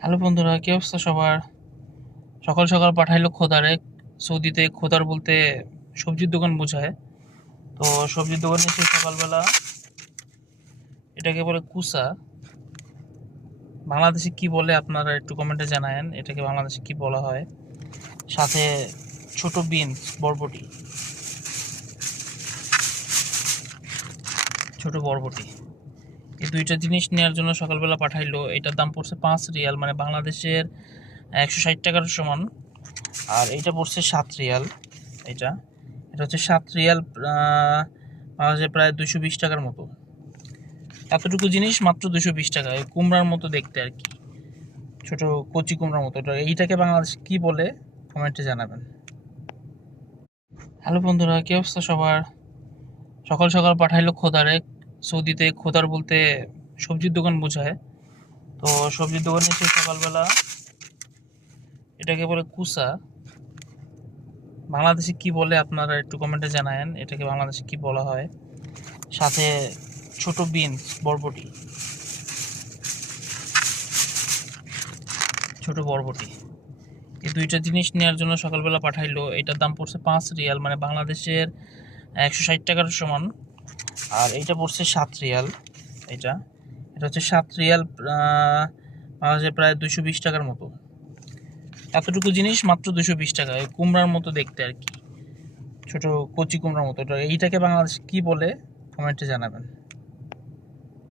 Hello বন্ধুরা, কি অবস্থা সবার? সকাল সকাল পাঠাইলো খোদারে। সৌদিতে খোদার বলতে সবজির দোকান বোঝায়। তো সবজির দোকানে এসে সকালবেলা এটাকে বলে কুসা। বাংলাদেশে কি বলে আপনারা একটু কমেন্টে জানায়েন, এটাকে বাংলাদেশে কি বলা হয়। সাথে ছোট বিনস, বরবটি, ছোট বরবটি, এই দুইটা জিনিস নেওয়ার জন্য সকালবেলা পাঠাইলো। এটার দাম পড়ছে 5 রিয়াল, মানে বাংলাদেশের 160 টাকার সমান। আর এইটা পড়ছে 7 রিয়াল। এটা এটা হচ্ছে 7 রিয়াল, বাংলাদেশে প্রায় 220 টাকার মতো। এতটুকু জিনিস মাত্র 220 টাকা, কুমড়ার মতো দেখতে আর কি, ছোট কচি কুমড়ার মতো। এইটাকে বাংলাদেশে কি বলে কমেন্টে জানাবেন। হ্যালো বন্ধুরা, কি অবস্থা সবার? সকাল সকাল পাঠাইলো খোদারে। সৌদিতে খোদার বলতে সবজির দোকান বোঝায়। তো সবজির দোকানে এসে সকালবেলা এটাকে বলে কুসা। বাংলাদেশে কি বলে আপনারা একটু কমেন্টে জানায়েন, এটাকে বাংলাদেশে কি বলা হয়। সাথে ছোট বিনস, বরবটি, ছোট বরবটি, এই দুইটা জিনিস নেওয়ার জন্য সকালবেলা পাঠাইলো। এটার দাম পড়ছে 5 রিয়াল, মানে বাংলাদেশের 160 টাকার সমান। আর এইটা পড়ছে 7 রিয়াল। এটা এটা হচ্ছে 7 রিয়াল, বাংলাদেশে প্রায় 220 টাকার মতো। এতটুকু জিনিস মাত্র 220 টাকা, কুমড়ার মতো দেখতে আর কি, ছোট কচি কুমড়ার মতো। এইটাকে বাংলাদেশে কি বলে কমেন্টে জানাবেন।